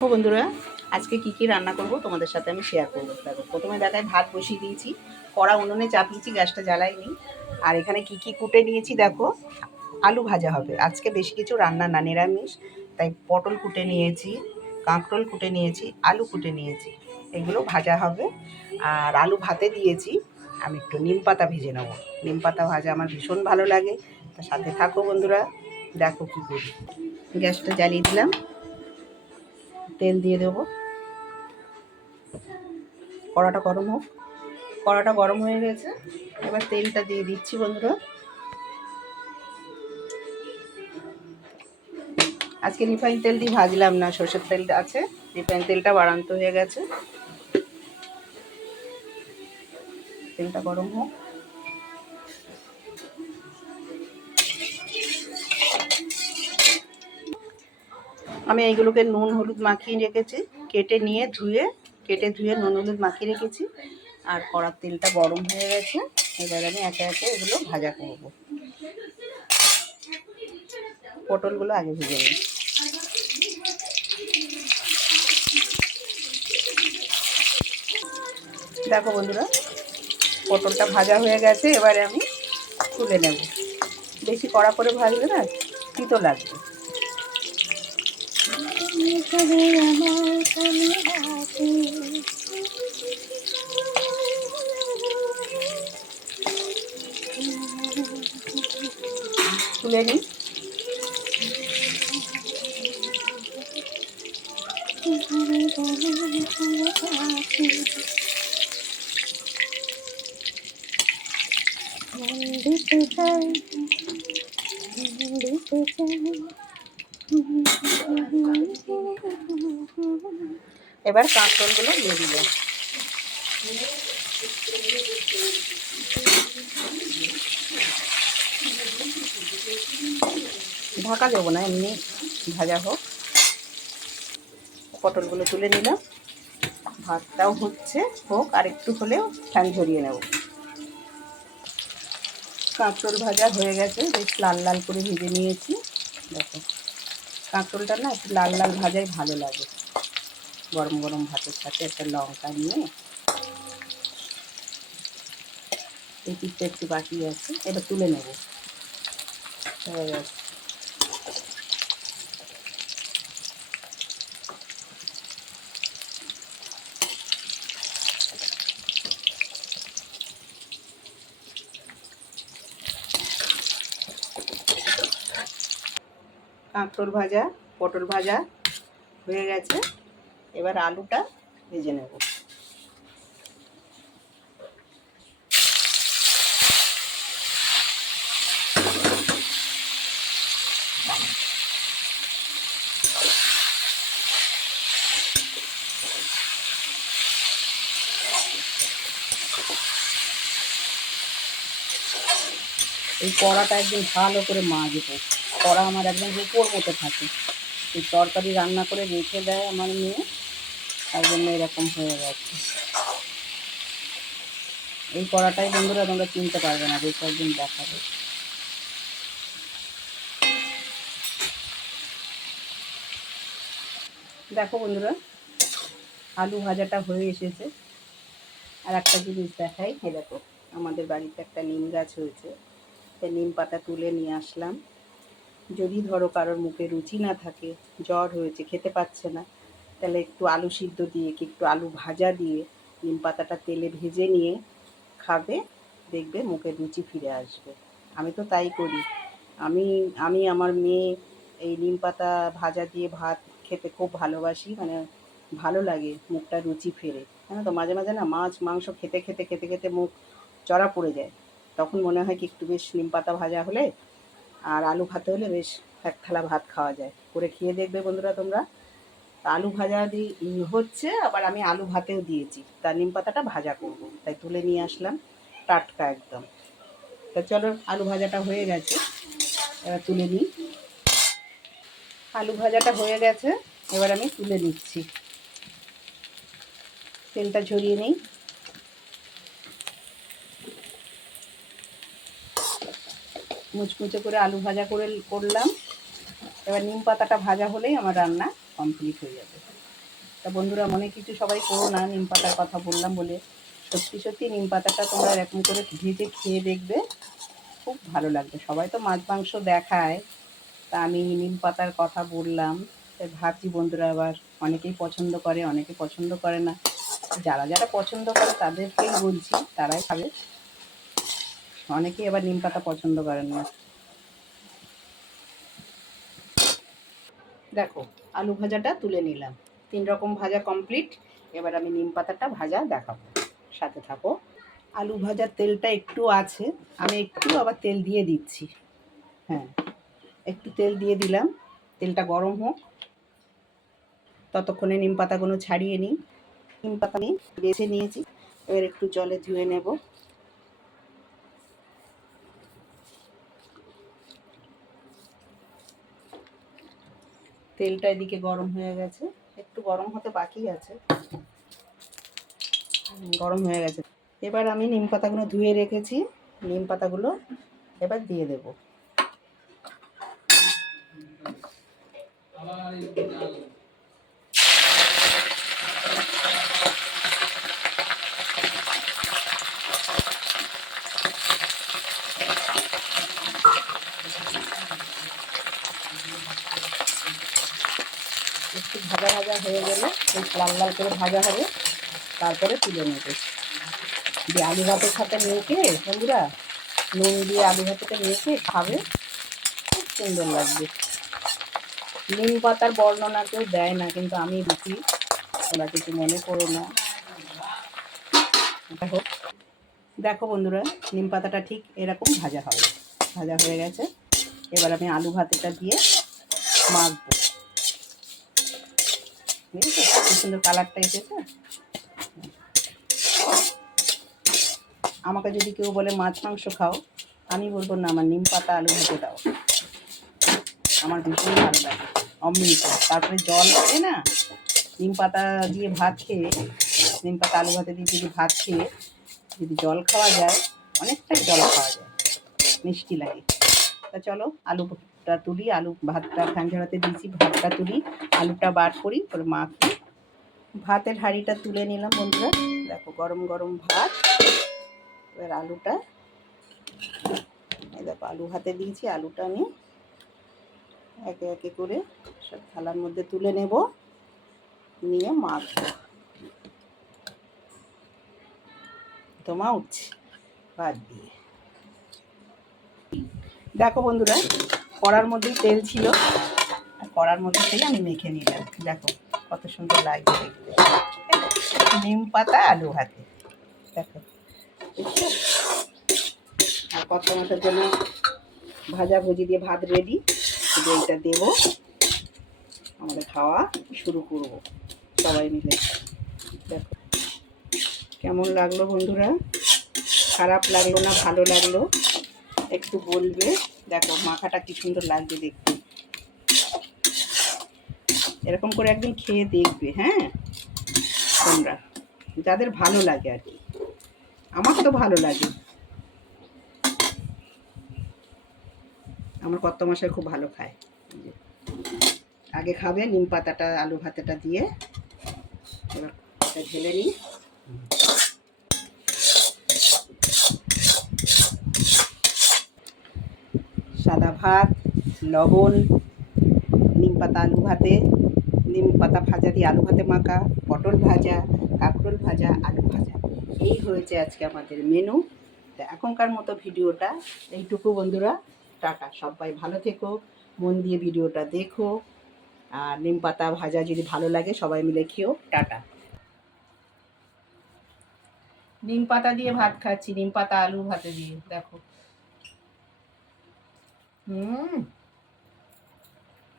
বন্ধুরা, আজকে কি রান্না করব তোমাদের সাথে আমি শেয়ার করবো। দেখো, প্রথমে দেখায় ভাত বসিয়ে দিয়েছি, কড়া উনুনে চাপিয়েছি, গ্যাসটা জ্বালাইনি। আর এখানে কি কুটে নিয়েছি দেখো। আলু ভাজা হবে আজকে, বেশি কিছু রান্না না, নিরামিষ। তাই পটল কুটে নিয়েছি, কাঁকরোল কুটে নিয়েছি, আলু কুটে নিয়েছি, এগুলো ভাজা হবে। আর আলু ভাতে দিয়েছি, আমি একটু নিম পাতা ভেজে নেবো। নিম পাতা ভাজা আমার ভীষণ ভালো লাগে। তার সাথে থাকো বন্ধুরা, দেখো কী করি। গ্যাসটা জ্বালিয়ে দিলাম, তেল দিয়ে দেবো। কড়াটা গরম হোক। কড়াটা গরম হয়ে গেছে, এবার তেলটা দিয়ে দিচ্ছি বন্ধুরা। আজকে রিফাইন তেল দিয়ে ভাজলাম না, সরষের তেল আছে। রিফাইন তেলটা বাড়ান্ত হয়ে গেছে। তেলটা গরম হোক। আমি এইগুলোকে নুন হলুদ মাখিয়ে রেখেছি, কেটে ধুয়ে নুন হলুদ মাখিয়ে রেখেছি। আর কড়ার তেলটা গরম হয়ে গেছে, এবার আমি একে একে এগুলো ভাজা করব। পটলগুলো আগে ভেজে নিই। দেখো বন্ধুরা, পটলটা ভাজা হয়ে গেছে, এবারে আমি তুলে নেব। বেশি কড়া করে ভাজলে না তিতো লাগবে। তুলে নিই। এবার কাঁকরোলগুলো দিয়ে দিল। ঢাকা দেবো না, এমনি ভাজা হোক। পটলগুলো তুলে নিলাম, ভাতটাও হোক, আর একটু হলেও ফ্যান ঝরিয়ে নেব। কাঁকরোল ভাজা হয়ে গেছে, বেশ লাল লাল করে ভেজে নিয়েছি। দেখো, কাঁকরোলটা না একটু লাল লাল ভাজাই ভালো লাগে। গরম গরম ভাতের সাথে একটা লঙ্কা নিয়ে। এই পিঠটা একটু বাকি আছে, এটা তুলে নেব। হয়ে গেছে। কাঁকরোল ভাজা, পটল ভাজা হয়ে গেছে, এবার আলুটা ভেজে নেব। এই কড়াটা একদম ভালো করে মাজবো। কড়া আমার একদম রূপোর মতো থাকে। এই তরকারি রান্না করে রেখে দেয় আমার মেয়ে, তার জন্য এরকম হয়ে গেছে। এই কড়াটাই বন্ধুরা তোমরা চিনতে পারবে না, বেশ একদিন দেখাবে। দেখো বন্ধুরা, আলু ভাজাটা হয়ে এসেছে। আর একটা জিনিস দেখাই, এই দেখো, আমাদের বাড়িতে একটা নিম গাছ হয়েছে। সেই নিম পাতা তুলে নিয়ে আসলাম। যদি ধরো কারোর মুখে রুচি না থাকে, জ্বর হয়েছে, খেতে পাচ্ছে না, তাহলে একটু আলু সিদ্ধ দিয়ে কি একটু আলু ভাজা দিয়ে নিম পাতাটা তেলে ভেজে নিয়ে খাবে, দেখবে মুখে রুচি ফিরে আসবে। আমি তো তাই করি। আমি আমি আমার মেয়ে এই নিম পাতা ভাজা দিয়ে ভাত খেতে খুব ভালোবাসি, মানে ভালো লাগে, মুখটা রুচি ফেরে। হ্যাঁ, তো মাঝে মাঝে না মাছ মাংস খেতে খেতে খেতে খেতে মুখ চড়া পড়ে যায়, তখন মনে হয় কি একটু বেশ নিম পাতা ভাজা হলে আর আলু ভাতে হলে বেশ এক থালা ভাত খাওয়া যায়। করে খেয়ে দেখবে বন্ধুরা তোমরা। আলু ভাজা হচ্ছে, আবার আমি আলু ভাতেও দিয়েছি, তার নিম পাতাটা ভাজা করব, তাই তুলে নিয়ে আসলাম, টাটকা একদম। তা চলো, আলু ভাজাটা হয়ে গেছে, এবার তুলে নিই। আলু ভাজাটা হয়ে গেছে, এবার আমি তুলে নিচ্ছি। তেলটা ঝরিয়ে নিই। মুচমুচে করে আলু ভাজা করলাম। এবার নিম পাতাটা ভাজা হলেই আমার রান্না কমপ্লিট হয়ে যাবে। তা বন্ধুরা মনে কিছু সবাই করো না, নিম পাতার কথা বললাম বলে। সত্যি সত্যি নিম পাতাটা তোমরা এরকম করে ভেজে খেয়ে দেখবে, খুব ভালো লাগবে। সবাই তো মাছ মাংস দেখায়, তা আমি নিম পাতার কথা বললাম। তাই ভাবছি বন্ধুরা আবার অনেকেই পছন্দ করে, অনেকে পছন্দ করে না। যারা যারা পছন্দ করে তাদেরকেই বলছি, তারাই খাবে। অনেকেই আবার নিম পাতা পছন্দ করেন না। দেখো আলু ভাজাটা তুলে নিলাম, 3 রকম ভাজা কমপ্লিট। এবার আমি নিম পাতাটা ভাজা দেখাবো, সাথে থাকো। আলু ভাজার তেলটা একটু আছে, আমি একটু আবার তেল দিয়ে দিচ্ছি। হ্যাঁ, একটু তেল দিয়ে দিলাম, তেলটা গরম হোক। ততক্ষণে নিম পাতাগুলো ছাড়িয়ে নিই। নিম পাতা আমি বেছে নিয়েছি, এবার একটু জলে ধুয়ে নেব। তেলটা এদিকে গরম হয়ে গেছে, একটু গরম হতে বাকি আছে, গরম হয়ে গেছে। এবার আমি নিম পাতাগুলো ধুয়ে রেখেছি, নিম পাতাগুলো এবার দিয়ে দেব। একটু ভাজা ভাজা হয়ে গেলে, একটু লাল লাল করে ভাজা হবে, তারপরে তুলে নেবে। দিয়ে আলু ভাতের সাথে মেখে বন্ধুরা, নুন দিয়ে আলু ভাতেটা মেখে খাবে, খুব সুন্দর লাগবে। নিম পাতার বর্ণনা কেউ দেয় না, কিন্তু আমি দিচ্ছি, ওরা কিছু মনে করো না। দেখো দেখো বন্ধুরা, নিম পাতাটা ঠিক এরকম ভাজা হবে, ভাজা হয়ে গেছে। এবার আমি আলু ভাতেটা দিয়ে মাখবো। বুঝেছো কি সুন্দর কালারটা এসেছে। আমাকে যদি কেউ বলে মাছ মাংস খাও, আমি বলবো না, আমার নিম পাতা আলু ভাতে দাও, আমার ভীষণ ভালো লাগে, অমৃত। তারপরে জল খেয়ে না, নিম পাতা দিয়ে ভাত খেয়ে, নিম পাতা আলু ভাতে দিয়ে যদি ভাত খেয়ে যদি জল খাওয়া যায়, অনেকটাই জল খাওয়া যায়, মিষ্টি লাগে। তা চলো আলুটা তুলি, আলু ভাতটা ফ্যান ঝরাতে দিয়েছি, ভাতটা তুলি, আলুটা বার করি, পরে মাখি। ভাতের হাঁড়িটা তুলে নিলাম বন্ধুরা, দেখো গরম গরম ভাত। এবার আলুটা, এই দেখো আলু ভাতে দিয়েছি, আলুটা আমি একে একে করে সব থালার মধ্যে তুলে নেব, নিয়ে মাখবো। তোমা উঠছে ভাত দিয়ে। দেখো বন্ধুরা, কড়ার মধ্যেই তেল ছিল, আর কড়ার মধ্যে থেকে আমি মেখে নিলাম। দেখো কত সুন্দর লাগছে দেখতে, নিম পাতা আলু ভাতে। দেখো বুঝছো, আর কত মাসের জন্য ভাজা ভুজি দিয়ে ভাত রেডি। শুধু এইটা দেবো, আমাদের খাওয়া শুরু করব সবাই মিলে। দেখো কেমন লাগলো বন্ধুরা, খারাপ লাগলো না ভালো লাগলো একটু বলবে। দেখো মাখাটা কি সুন্দর লাগবে দেখতে, এরকম করে একদিন খেয়ে দেখবে। হ্যাঁ তোমরা, যাদের ভালো লাগে আর কি, আমার তো ভালো লাগে, আমার কত মশাই খুব ভালো খায়। আগে খাবে নিম পাতাটা আলু ভাতেটা দিয়ে, এবার ঢেলে নিই। সাদা ভাত, লবণ, নিম পাতা আলু ভাতে, নিম পাতা ভাজা দিয়ে আলু ভাতে মাখা, পটল ভাজা, কাঁকরোল ভাজা, আলু ভাজা, এই হয়েছে আজকে আমাদের মেনু। তো এখনকার মতো ভিডিওটা এইটুকু বন্ধুরা, টাটা। সবাই ভালো থেকো, মন দিয়ে ভিডিওটা দেখো, আর নিম পাতা ভাজা যদি ভালো লাগে সবাই মিলে খেও, টাটা। নিম পাতা দিয়ে ভাত খাচ্ছি, নিম পাতা আলু ভাতে দিয়ে, দেখো।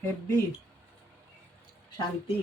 হেব্বি শান্তি।